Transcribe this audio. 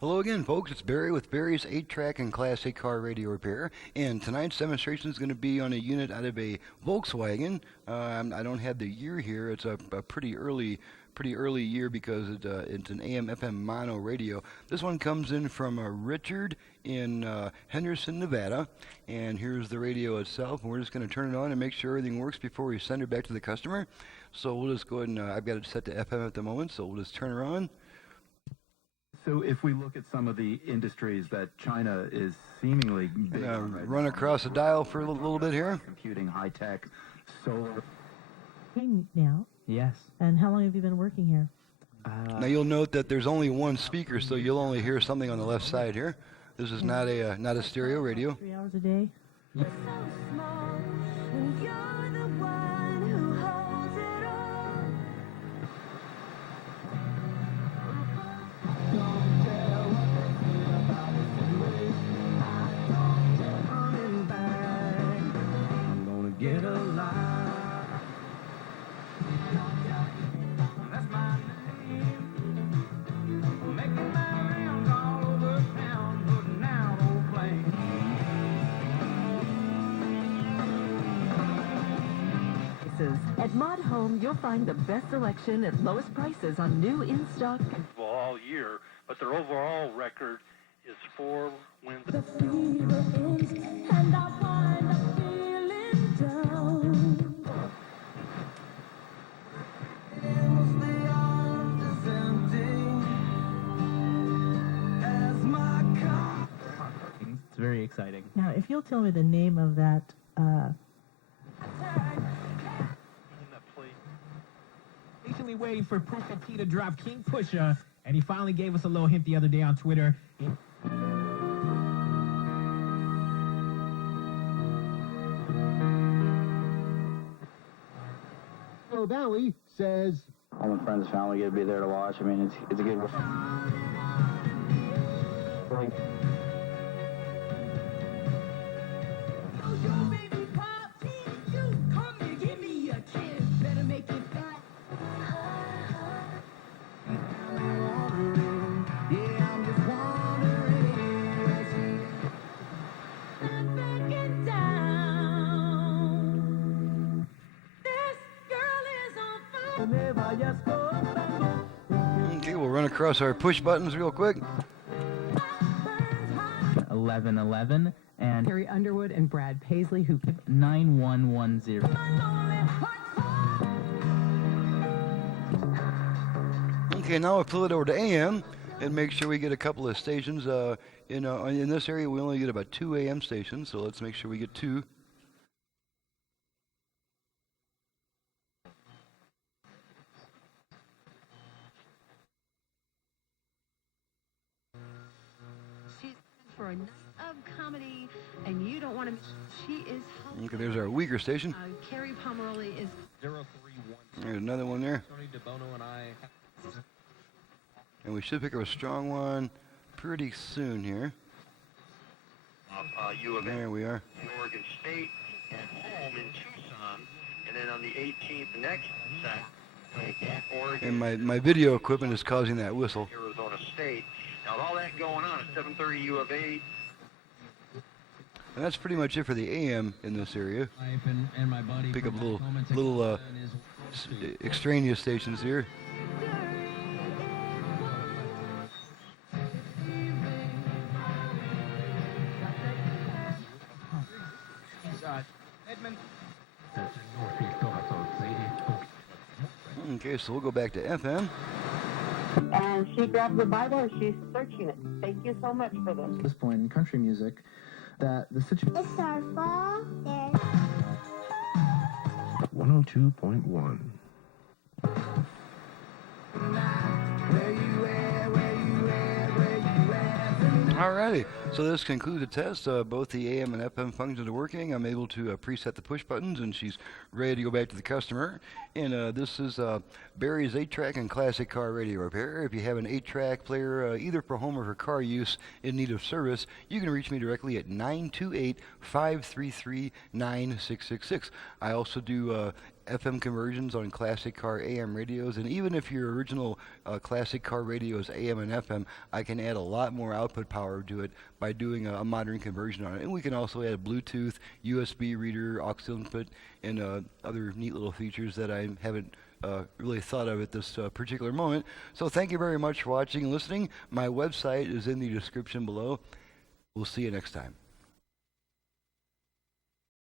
Hello again, folks. It's Barry with Barry's 8-track and classic car radio repair. And tonight's demonstration is going to be on a unit out of a Volkswagen. I don't have the year here. It's a pretty early year because it's an AM/FM mono radio. This one comes in from Richard in Henderson, Nevada. And here's the radio itself. And we're just going to turn it on and make sure everything works before we send it back to the customer. So we'll just go ahead and I've got it set to FM at the moment, so we'll just turn her on. So if we look at some of the industries that China is seemingly big on right run now, across the dial for a little bit here. computing, high tech, solar. Hey, now. Yes. And how long have you been working here? Now you'll note that there's only one speaker, so you'll only hear something on the left side here. This is not a stereo radio. 3 hours a day. You're so small, and you're the one who holds it all. Coming back, I'm gonna get a lot. That's my name. Making my rounds all over town, putting out old flames. At Mod Home, you'll find the best selection at lowest prices on new in-stock. All year, but their overall record is 4 wins. The fever ends, and I wind up feeling down. The arms is empty as my car. It's very exciting. Now, if you'll tell me the name of that, Patiently waiting for Pusha T to drop King Pusha, and he finally gave us a little hint the other day on Twitter. Valley says All my friends and family get to be there to watch. I mean, it's a good. Yo, baby pop, you come and give me a kiss. Better make it fat. Yeah, I'm just wondering. Break it down. This girl is on fire. Okay, we'll run across our push buttons real quick. 1111 and Terry Underwood and Brad Paisley, who 9110. Okay, now we'll pull it over to AM and make sure we get a couple of stations. In this area, we only get about 2 AM stations, so let's make sure we get 2. She's for a night of comedy, and you don't want to. She is. Okay, there's our weaker station. Carrie Pomeroli is. 031. There's another one there. Tony DeBono and I. And we should pick up a strong one pretty soon here. U of M, There we are. Oregon State, and home in Tucson, and then on the 18th next Saturday, Oregon, And my video equipment is causing that whistle. Arizona State. Now with all that going on at 7:30 U of A. And that's pretty much it for the AM in this area. And my buddy Pick up little extraneous stations here. Edmund. Okay, so we'll go back to FM. And she grabbed the Bible and she's searching it. Thank you so much for this. At this point in country music, that the situation. It's our father. 102.1. Alrighty, So this concludes the test. Both the AM and FM functions are working. I'm able to preset the push buttons, and she's ready to go back to the customer. And this is Barry's 8-track and classic car radio repair. If you have an 8-track player, either for home or for car use in need of service, you can reach me directly at 928-533-9666. I also do FM conversions on classic car AM radios, and even if your original classic car radio is AM and FM, I can add a lot more output power to it by doing a modern conversion on it. And we can also add a Bluetooth, USB reader, aux input, and other neat little features that I haven't really thought of at this particular moment. So thank you very much for watching and listening. My website is in the description below. We'll see you next time.